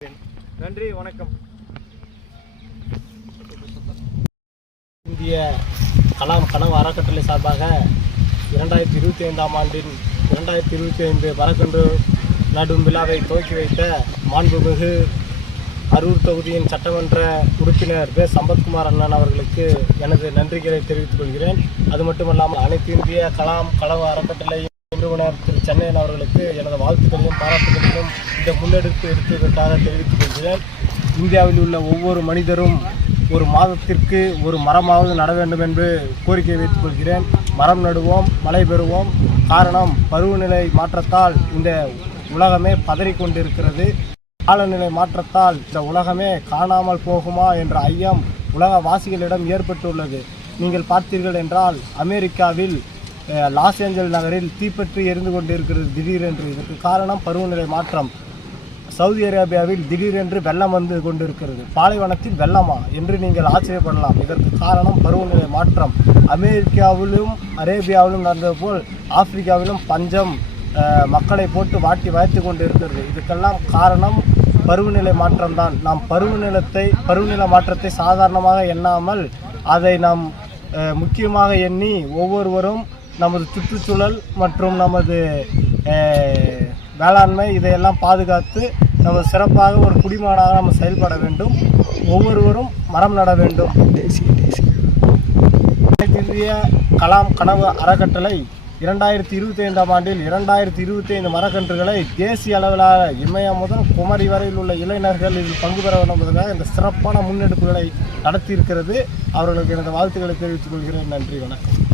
நன்றி, வணக்கம். இந்திய கலாம் கனவு அறக்கட்டளை சார்பாக 2025ஆம் ஆண்டின் 2025 மரக்கன்று நடும் விழாவை துவக்கி வைத்த மாண்புமிகு அரூர் தொகுதியின் சட்டமன்ற உறுப்பினர் வே. சம்பத்குமார் அண்ணன் அவர்களுக்கு எனது நன்றிகளை தெரிவித்துக் கொள்கிறேன். அது மட்டுமல்லாமல் அனைத்து இந்திய கலாம் கனவு அறக்கட்டளை நிறுவனர் திரு சென்னையன் அவர்களுக்கு எனது வாழ்த்துக்களையும் பாராட்டுகளையும் இந்த முன்னெடுப்பு எடுத்ததற்காக தெரிவித்துக் கொள்கிறேன். இந்தியாவில் உள்ள ஒவ்வொரு மனிதரும் ஒரு மாதத்திற்கு ஒரு மரமாவது நட வேண்டும் என்று கோரிக்கை வைத்துக் கொள்கிறேன். மரம் நடுவோம், மழை பெறுவோம். காரணம், பருவநிலை மாற்றத்தால் இந்த உலகமே பதறிக்கொண்டிருக்கிறது. காலநிலை மாற்றத்தால் இந்த உலகமே காணாமல் போகுமா என்ற ஐயம் உலகவாசிகளிடம் ஏற்பட்டுள்ளது. நீங்கள் பார்த்தீர்கள் என்றால் அமெரிக்காவில் லாஸ் ஏஞ்சல் நகரில் தீப்பற்றி எரிந்து கொண்டிருக்கிறது திடீரென்று. இதற்கு காரணம் பருவநிலை மாற்றம். சவுதி அரேபியாவில் திடீரென்று வெள்ளம் வந்து கொண்டிருக்கிறது. பாலைவனத்தில் வெள்ளமா என்று நீங்கள் ஆச்சரியப்படலாம். இதற்கு காரணம் பருவநிலை மாற்றம். அமெரிக்காவிலும் அரேபியாவிலும் நடந்தது போல் ஆப்பிரிக்காவிலும் பஞ்சம் மக்களை போட்டு வாட்டி வளைத்து கொண்டு இருக்கிறது. இதுக்கெல்லாம் காரணம் பருவநிலை மாற்றம்தான். நாம் பருவநிலை மாற்றத்தை சாதாரணமாக எண்ணாமல் அதை நாம் முக்கியமாக எண்ணி ஒவ்வொருவரும் நமது சுற்றுச்சூழல் மற்றும் நமது வேளாண்மை இதையெல்லாம் பாதுகாத்து நம்ம சிறப்பாக ஒரு குடிமகனாக நம்ம செயல்பட வேண்டும். ஒவ்வொருவரும் மரம் நட வேண்டும். இந்திய கலாம் கனவு அறக்கட்டளை 2025ஆம் ஆண்டில் 2025 மரக்கன்றுகளை தேசிய அளவிலான இமயம் முதல் குமரி வரையில் உள்ள இளைஞர்கள் இதில் பங்கு பெற வேண்டும் என்பதற்காக இந்த சிறப்பான முன்னெடுப்புகளை நடத்தியிருக்கிறது. அவர்களுக்கு எனது வாழ்த்துக்களை தெரிவித்துக் கொள்கிறேன். நன்றி, வணக்கம்.